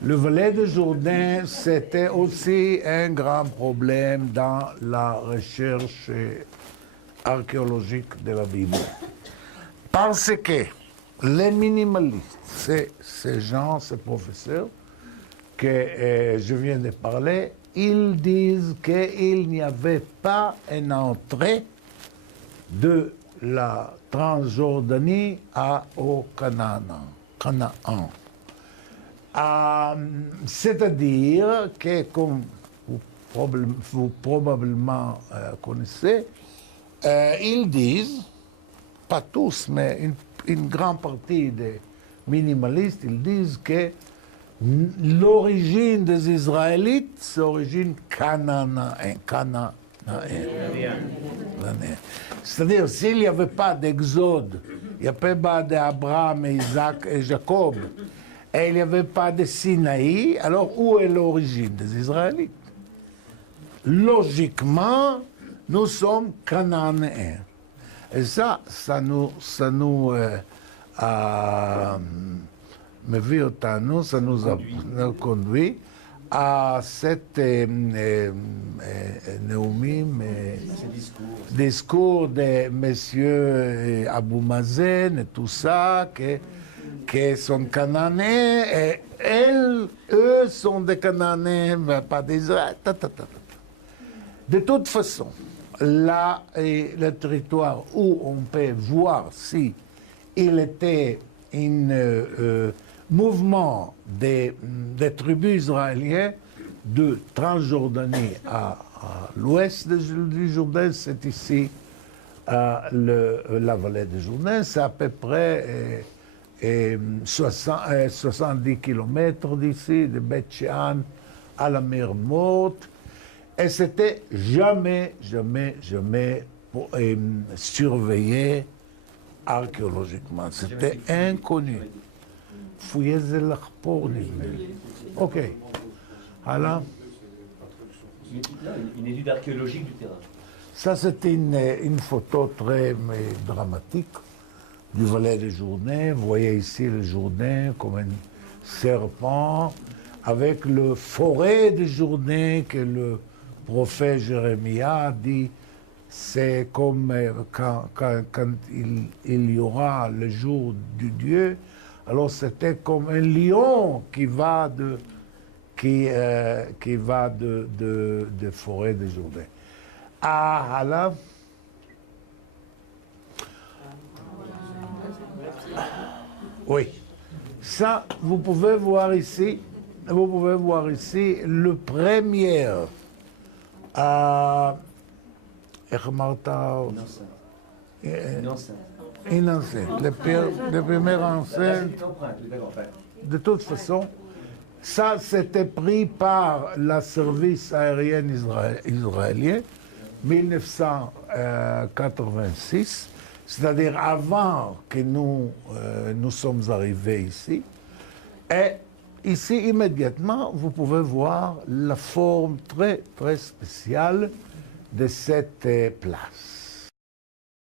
Le valet de Jourdain, c'était aussi un grand problème dans la recherche archéologique de la Bible. Parce que les minimalistes, c'est ces gens, ces professeurs que je viens de parler, ils disent qu'il n'y avait pas une entrée de la Transjordanie au Canaan. C'est-à-dire que, comme vous probablement connaissez, ils disent, pas tous, mais une grande partie des minimalistes, ils disent que l'origine des Israélites, c'est l'origine cananéenne. C'est-à-dire, s'il n'y avait pas d'Exode, il n'y avait pas d'Abraham, Isaac et Jacob, et il n'y avait pas de Sinaï, alors où est l'origine des Israélites? Logiquement, nous sommes cananéens. Et ça nous conduit à cette discours de messieurs Abou Mazen et tout ça, qui sont cananéens, et eux sont des cananéens, mais pas d'Israël. De toute façon, là est le territoire où on peut voir si il était un mouvement des tribus israéliennes de Transjordanie à l'ouest du Jourdain, c'est ici la vallée du Jourdain, c'est à peu près 70 km d'ici, de Beth Shean à la mer Morte. Et c'était jamais surveillé archéologiquement. C'était inconnu. Fouillez l'Arpor, OK. Alors, une étude archéologique du terrain. Ça, c'était une photo très dramatique du valet de Jourdain. Vous voyez ici le Jourdain comme un serpent, avec le forêt de Jourdain que le prophète Jérémie a dit, c'est comme quand il y aura le jour du Dieu, alors c'était comme un lion qui va de forêt de Jourdain. Ah là, oui, ça vous pouvez voir ici le premier une enceinte, le premier enceinte. De toute façon, ça c'était pris par le service aérien israélien 1986, c'est-à-dire avant que nous sommes arrivés ici. Et ici, immédiatement, vous pouvez voir la forme très, très spéciale de cette place.